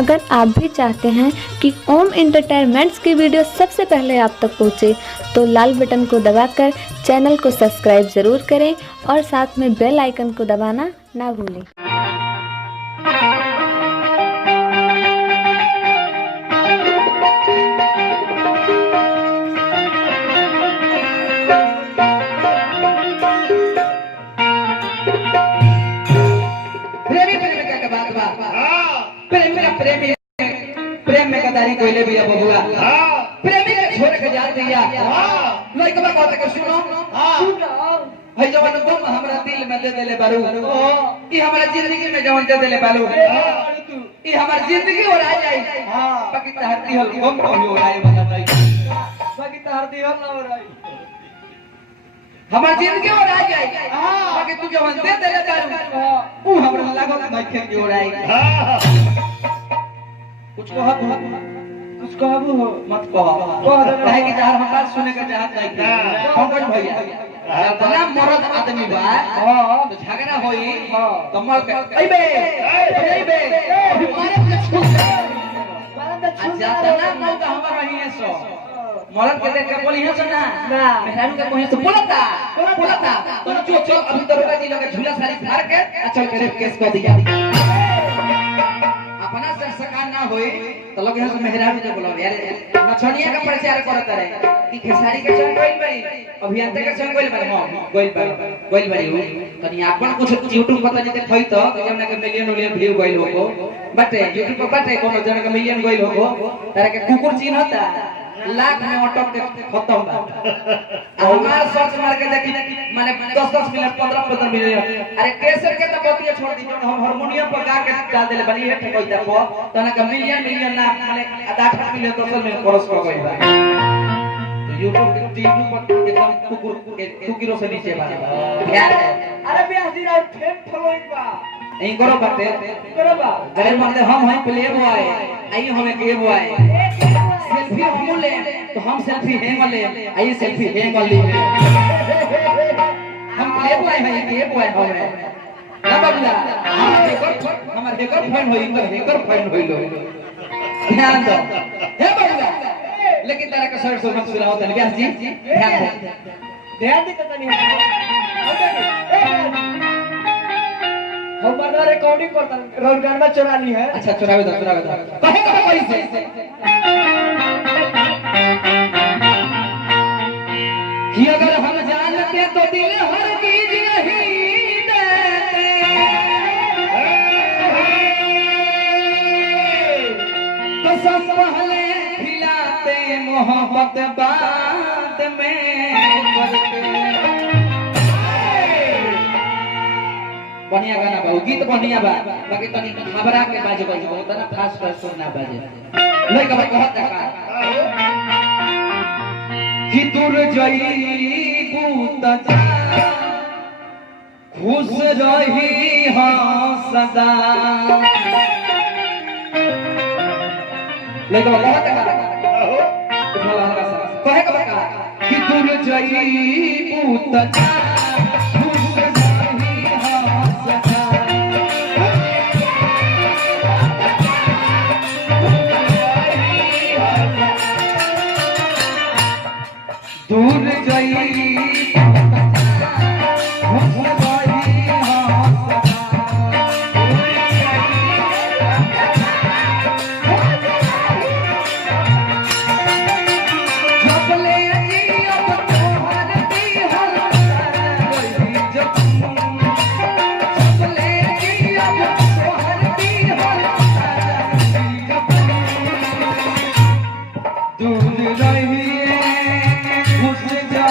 अगर आप भी चाहते हैं कि ओम एंटरटेनमेंट्स की वीडियो सबसे पहले आप तक पहुंचे, तो लाल बटन को दबाकर चैनल को सब्सक्राइब ज़रूर करें और साथ में बेल आइकन को दबाना ना भूलें। प्रेम में गदारी कोइले भी अब हुआ प्रेमी के छोड़ के जा दिया लइकबा कहत के सुनो है जवान बम हमरा दिल में दे देले बारू ई हमरा जिंदगी में जवान दे देले बारू ई हमर जिंदगी ओरा जाई बाकी तहरती हल बम कोई ओराए वाला नहीं बाकी तहरती हल ना ओराई हमर जिंदगी ओरा जाई बाकी तू जवान दे देले बारू ऊ हमरा लागत नहीं के ओराई कुछ कहबू मत कह काहे कि चार हम बात सुने के चाहत नहीं पंकज भैया इतना मर्द आदमी बा तो झगड़ा होई तो मर के अइबे मारे के छू अच्छा ना मौका हमर रही है सो मर्द के देख के बोली है ना मेहरारू के कोहे से बोलता तो जो चल अभी दरोगा जी लगे झूला सारी फाड़ के चल के रेप केस कर दिया अपना से सका ना होई तो लोग यहाँ से मेहरारू जे बोलो यार नछनिया का प्रचार करत रहे कि खेसारी के संग गइल बड़ी अभियंता के संग गइल बड़ी गइल तनी अपन कुछ YouTube पर तनी देखई तो जौना के मिलियन व्यू गइल हो बटे YouTube पर बटे कोनो जन के मिलियन गइल हो तारा के कुकुर चिन्हता लाख में अटक के खत्म बा हमार सर्च मार के देखी माने 10-10 मिनट 15-15 मिनट अरे कैसर के तो बतिया छोड़ दी जो हम हारमोनियम पर गा के डाल देले बनी है ठकोई दा को तना का मिलियन ना माने 8 मिलियन 10 मिलियन क्रॉस कर गइल बा तो YouTube पर एकदम कुकुर से नीचे बा यार अरे बेहदी राय फेम फॉलोइंग बा नहीं करो बाते करो बा अरे मतलब हम प्ले बॉय आई हमें के बॉय सेल्फी हम ले तो हम सेल्फी हैंग ले आइए सेल्फी हैंग ले हम प्ले बॉय है के बॉय हमें ना बाबूला हमार हेकर फैन होई इनकर हेकर फैन होई लो ध्यान दो हे बाबूला लेकिन तारा का सर सुन सुनाओ तन व्यास जी ध्यान दे तनी हम बना रिकॉर्डिंग करता रोजगार में चुरानी है अच्छा चुरावे दो कहे कहे पैसे कि अगर हम जानते तो दिल हर चीज नहीं देते तो सब पहले खिलाते मोहब्बत बाद में करते बढ़िया गाना बा गीत बढ़िया बा बाकी तनी घबरा के बाजे बहुत ना फास्ट सुनना बाजे लइका बा कहत का कि दूर जईबू त खुश रही हां सदा लइका बा कहत का कहे का कि दूर जईबू त दूर गई दूर रही खुश जा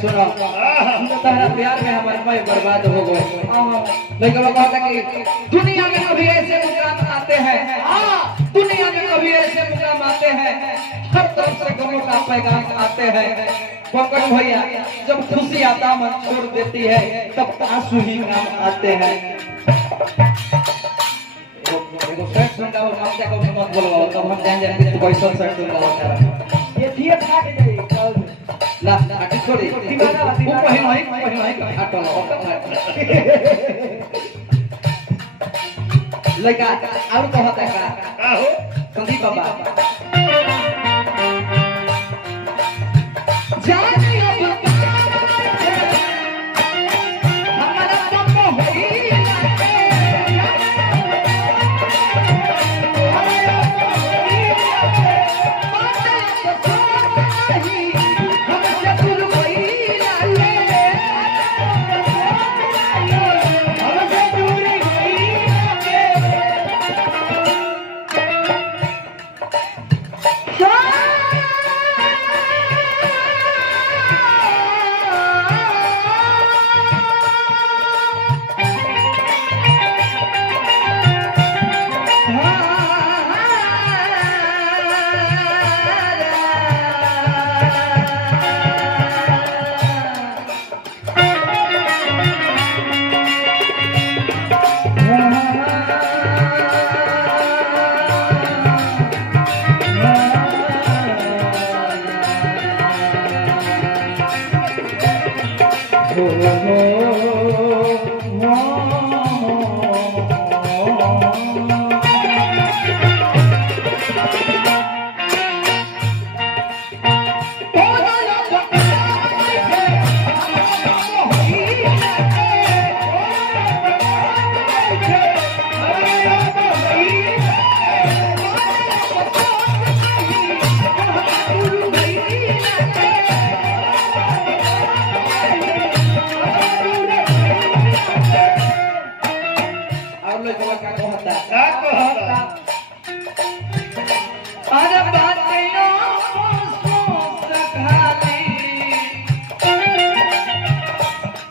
सुनो तुम्हारा प्यार में हमारे मैं बर्बाद हो गए। लेकिन वो कहता कि दुनिया में कभी ऐसे मुकाम आते हैं, दुनिया में कभी ऐसे मुकाम आते हैं, हर तरफ से गमों का पैगाम आते हैं। पंकज भैया जब खुशी आता मन छोड़ देती है तब आंसू ही काम आते हैं। एगो शर्ट सुन का नाम क्या कहूं मत बोलवाओ तब हम जान जाएंगे तू कैसा शर्ट सुन रहा ये थिए खा के जाई ला आटी छोड़ी वो पहिल है आटो लगा और कहता का हो संदीप बाबा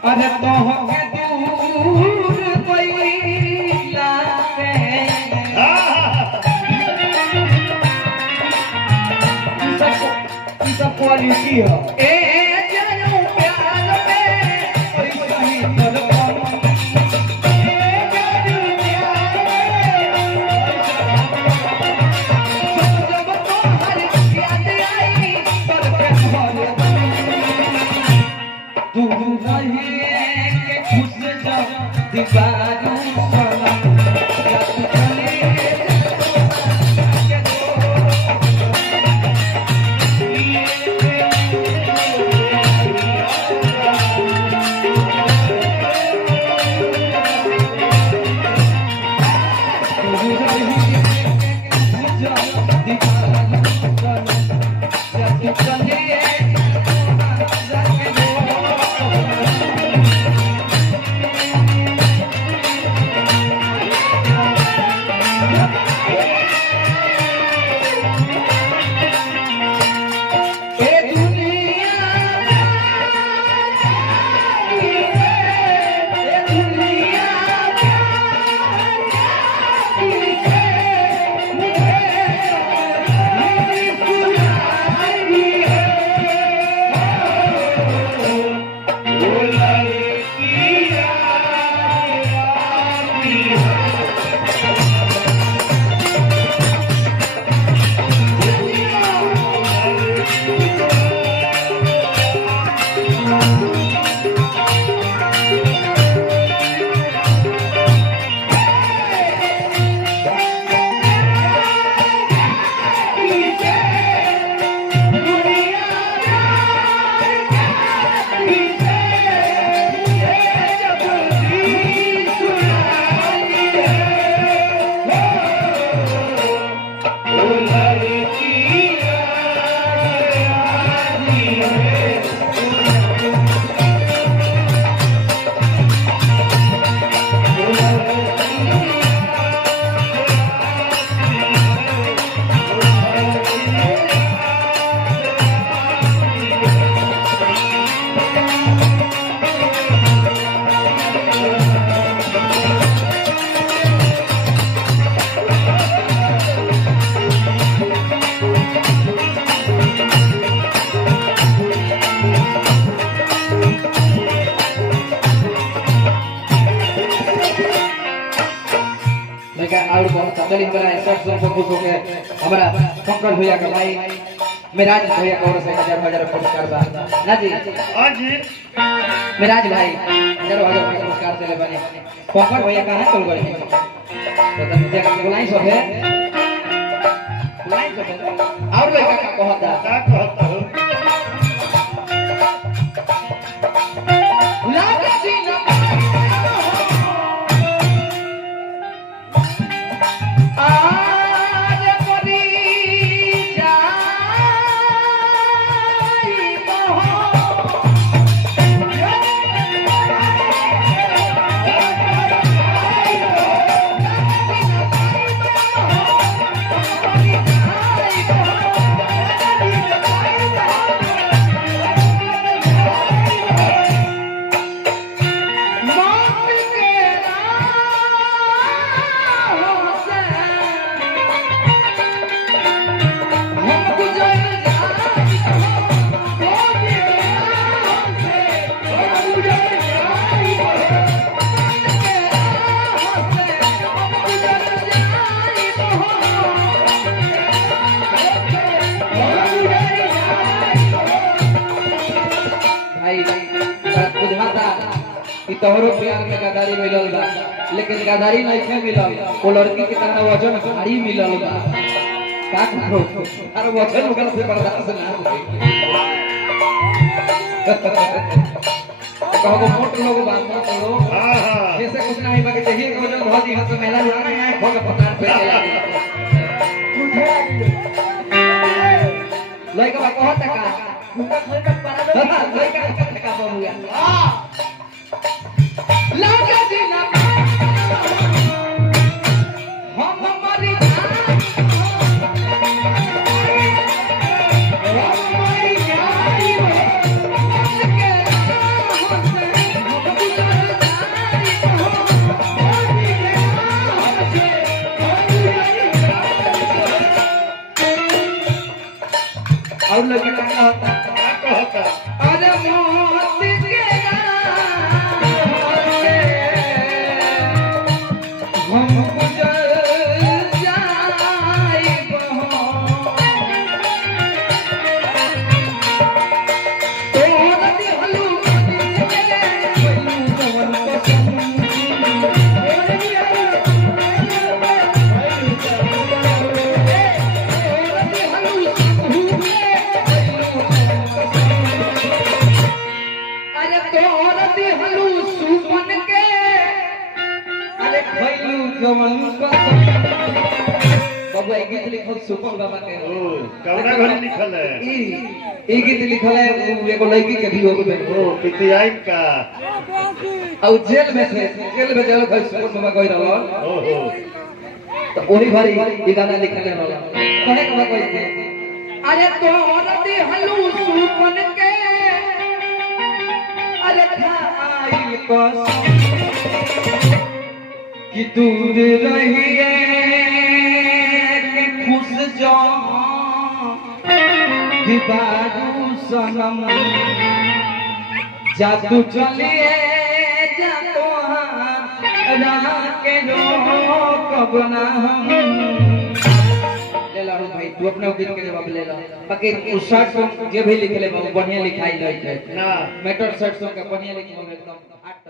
अरे तो होके दूर कोई लागे सब क्वालिटी है ए जानू प्यार में ऐसा ही तड़पन ए जानू प्यार में जब तुम्हारी याद आई तब के भर तू नहीं के खुश जा दीवानों सनम या तू चले के दो पंकज भैया का भाई मिराज भैया का ओर से हजार पुरस्कार बा ना जी हाँ जी मिराज भाई हजार पुरस्कार से ले बने पंकज भैया कहां चल गए तो तब देख बुलाई सब है बुलाई सब है और लड़का का कहता क्या कहता हूँ लागा जी ना आज परी जाई बहो तोहरो प्यार में गदारी मिलल बा लेकिन गदारी नहीं थे मिलल वो लड़की के तरह वजन भारी मिलल बा का करो अरे वजन ओकरा से बर्दाश्त ना होई कहो मोट लोग बा मोट लोग हाँ हाँ जैसे कुछ नहीं बाकी देखिए कि वजन बहुत ही हद मेला लगा है भोग पतार पे लइका बा कहत का भूखा खोल के परा दो लइका का बहुया हां लागा दिला हम मरी और लड़की का होता क्या कहता अरे मौत के हम गुजर जाइब तोहर दिहलू जवन पसंद अरे तोहर दिहलू सुपन के अरे खैलू जवन पसंद बाबू एक गीत लिखल सुपन बाबा के ओ कवना घड़ी लिखल है ई गीत लिखल है एगो लड़की के भी होवे ओ पितियाई का और जेल में थे जेल में चलो भाई सुपन बाबा कोई रहल ओहो तो वही भरी ई गाना लिखले रहल कहे के कोई थे अरे तोहर दिहलू सुपन के अरे खाइल कसम कि दूर रहिए कि खुश जो दीवारू सनम जादू चलिए जा तोहार के रोकब ना हम ले ला भाई तू अपने गीत के जवाब ले ला बाकी उस शर्ट सॉन्ग जे भी लिखले बढ़िया लिखाई रही है ना मेटर शर्ट सॉन्ग के बढ़िया लिखल एकदम